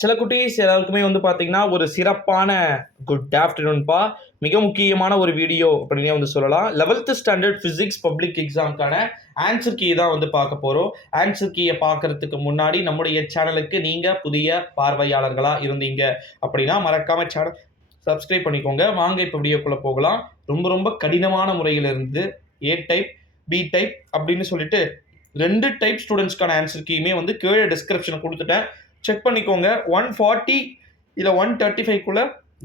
சில குட்டீஸ் எல்லாருக்குமே வந்து பார்த்தீங்கன்னா, ஒரு சிறப்பான குட் ஆஃப்டர்நூன்பா. மிக முக்கியமான ஒரு வீடியோ அப்படின்னே வந்து சொல்லலாம். 11th ஸ்டாண்டர்ட் பிசிக்ஸ் பப்ளிக் எக்ஸாம்க்கான ஆன்சர் கீ தான் வந்து பார்க்க போறோம். ஆன்சர் கீய பார்க்கறதுக்கு முன்னாடி நம்முடைய சேனலுக்கு நீங்க புதிய பார்வையாளர்களா இருந்தீங்க அப்படின்னா, மறக்காம சேனல் சப்ஸ்கிரைப் பண்ணிக்கோங்க. வாங்க இப்ப வீடியோக்குள்ள போகலாம். ரொம்ப ரொம்ப கடினமான முறையிலிருந்து ஏ டைப், பி டைப் அப்படின்னு சொல்லிட்டு 2 டைப் ஸ்டூடண்ட்ஸ்க்கான ஆன்சர் கீயுமே வந்து கீழே டிஸ்கிரிப்ஷன்ல குடுத்துட்டேன். செக் பண்ணிக்கோங்க. 140 இல்ல 135க்குள்ள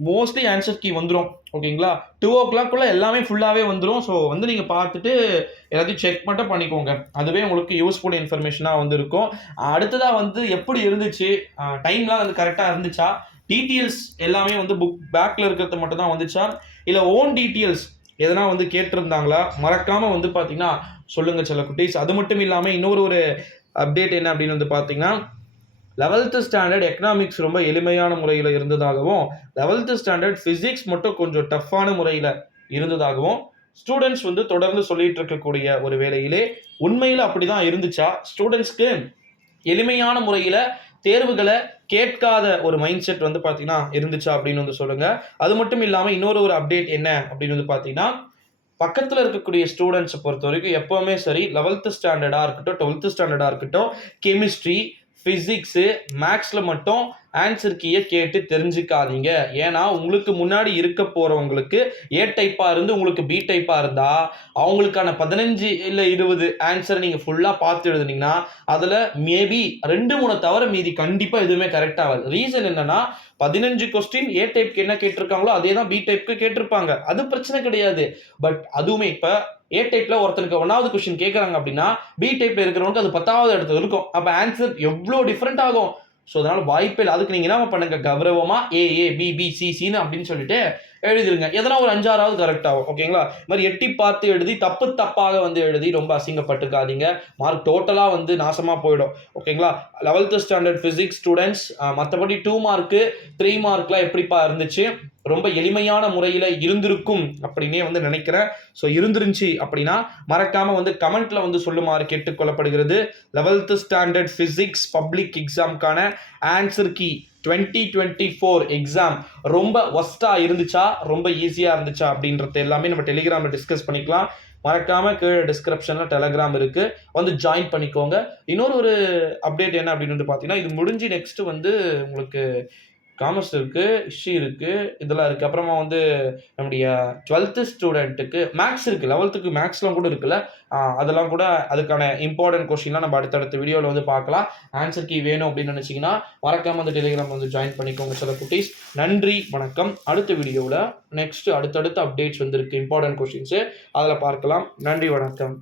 மோஸ்ட்லி ஆன்சர் கீ வந்துரும். ஓகேங்களா? 2:00 எல்லாமே ஃபுல்லாவே வந்துரும். ஸோ வந்து நீங்க பார்த்துட்டு எல்லாத்தையும் செக் மட்டும் பண்ணிக்கோங்க. அதுவே உங்களுக்கு யூஸ்ஃபுல் இன்ஃபர்மேஷனா வந்து இருக்கும். அடுத்ததா வந்து எப்படி இருந்துச்சு? டைம்லாம் வந்து கரெக்ட்டா இருந்துச்சா? டீட்டெயில்ஸ் எல்லாமே வந்து புக் பேக்ல இருக்கிறது மட்டும் தான் வந்துச்சா? இல்ல ஓன் டீட்டெயில்ஸ் எதனா வந்து கேட்டிருந்தாங்களா? மறக்காம வந்து பார்த்தீங்கன்னா சொல்லுங்க செல்ல குட்டீஸ். அது மட்டும் இல்லாம இன்னொரு ஒரு அப்டேட் என்ன அப்படின்னு வந்து பார்த்தீங்கன்னா, 11th ஸ்டாண்டர்ட் எக்கனாமிக்ஸ் ரொம்ப எளிமையான முறையில் இருந்ததாகவும் 11th ஸ்டாண்டர்ட் ஃபிசிக்ஸ் மட்டும் கொஞ்சம் டஃப்பான முறையில் இருந்ததாகவும் ஸ்டூடெண்ட்ஸ் வந்து தொடர்ந்து சொல்லிட்டு இருக்கக்கூடிய ஒரு வேளையிலே உண்மையில் அப்படிதான் இருந்துச்சா? ஸ்டூடெண்ட்ஸ்க்கு எளிமையான முறையில் தேர்வுகளை கேட்காத ஒரு மைண்ட் செட் வந்து பார்த்தீங்கன்னா இருந்துச்சா அப்படின்னு வந்து சொல்லுங்க. அது மட்டும் இல்லாமல் இன்னொரு ஒரு அப்டேட் என்ன அப்படின்னு வந்து பார்த்தீங்கன்னா, பக்கத்தில் இருக்கக்கூடிய ஸ்டூடெண்ட்ஸை பொறுத்த வரைக்கும் எப்பவுமே சரி 11th ஸ்டாண்டர்டா இருக்கட்டும் 12th ஸ்டாண்டர்டா இருக்கட்டும் கெமிஸ்ட்ரி, பிசிக்ஸு, மேக்ஸ்ல மட்டும் ஆன்சர் கீயை கேட்டு தெரிஞ்சுக்காதீங்க. ஏன்னா உங்களுக்கு முன்னாடி இருக்க போறவங்களுக்கு ஏ டைப்பா இருந்து உங்களுக்கு பி டைப்பா இருந்தா அவங்களுக்கான 15 இல்ல 20 ஆன்சர் நீங்க ஃபுல்லா பார்த்து எழுதுனீங்கன்னா அதுல மேபி 2-3 தவிர மீதி கண்டிப்பா எதுவுமே கரெக்ட் ஆகாது. ரீசன் என்னன்னா 15 கொஸ்டின் ஏ டைப்க்கு என்ன கேட்டிருக்காங்களோ அதே தான் பி டைப்க்கு கேட்டிருப்பாங்க. அது பிரச்சனை கிடையாது. பட் அதுவுமே இப்ப ஏ டைப்ல ஒருத்தனுக்கு 1வது கொஸ்டின் கேட்கறாங்க அப்படின்னா பி டைப்ல இருக்கிறவனுக்கு அது 10வது இடத்துல இருக்கும். அப்ப ஆன்சர் எவ்வளோ டிஃபரெண்ட் ஆகும். ஸோ அதனால வாய்ப்பே இல்லை. அதுக்கு நீங்க என்ன பண்ணுங்க, கௌரவமா ஏ பி சி சின்னு அப்படின்னு சொல்லிட்டு எழுதிருங்க. எதனா ஒரு 5-6வது கரெக்ட் ஆகும். ஓகேங்களா? இது மாதிரி எட்டி பார்த்து எழுதி தப்பாக வந்து எழுதி ரொம்ப அசிங்கப்பட்டுக்காதீங்க. மார்க் டோட்டலா வந்து நாசமா போயிடும். ஓகேங்களா? 11th ஸ்டாண்டர்ட் பிசிக்ஸ் ஸ்டூடெண்ட்ஸ் மற்றபடி 2 மார்க்கு 3 மார்க்லாம் எப்படிப்பா இருந்துச்சு? ரொம்ப எளிமையான முறையில் இருந்திருக்கும் அப்படின்னே வந்து நினைக்கிறேன். ஸோ இருந்துருந்துச்சு அப்படின்னா மறக்காம வந்து கமெண்ட்ல வந்து சொல்லுமாறு கேட்டுக்கொள்ளப்படுகிறது. 11th ஸ்டாண்டர்ட் பிசிக்ஸ் பப்ளிக் எக்ஸாம்க்கான ஆன்சர் கீ 2024 எக்ஸாம் ரொம்ப ஒஸ்டா இருந்துச்சா, ரொம்ப ஈஸியா இருந்துச்சா அப்படின்றது எல்லாமே நம்ம டெலிகிராம்ல டிஸ்கஸ் பண்ணிக்கலாம். மறக்காம கீழே டிஸ்கிரிப்ஷன்ல டெலிகிராம் இருக்கு, வந்து ஜாயின் பண்ணிக்கோங்க. இன்னொரு ஒரு அப்டேட் என்ன அப்படின்னு வந்து பார்த்தீங்கன்னா, இது முடிஞ்சு நெக்ஸ்ட் வந்து உங்களுக்கு காமர்ஸ் இருக்கு, ஹிஸ்ட்ரி இருக்கு, இதெல்லாம் இருக்கு. அப்புறமா வந்து நம்முடைய 12th ஸ்டூடெண்ட்டுக்கு மேக்ஸ் இருக்கு. 11க்கு மேக்ஸ்லாம் கூட இருக்குல்ல. அதெல்லாம் கூட அதுக்கான இம்பார்ட்டன்ட் கொஸ்டின்லாம் நம்ம அடுத்தடுத்த வீடியோவில் வந்து பார்க்கலாம். ஆன்சர் கீ வேணும் அப்படின்னு நினச்சிங்கன்னா மறக்காம அந்த டெலிகிராம் வந்து ஜாயின் பண்ணிக்கோங்க சில குட்டீஸ். நன்றி, வணக்கம். அடுத்த வீடியோவில் நெக்ஸ்ட் அடுத்தடுத்த அப்டேட்ஸ் வந்துருக்கு, இம்பார்ட்டன்ட் கொஸ்டின்ஸு அதில் பார்க்கலாம். நன்றி, வணக்கம்.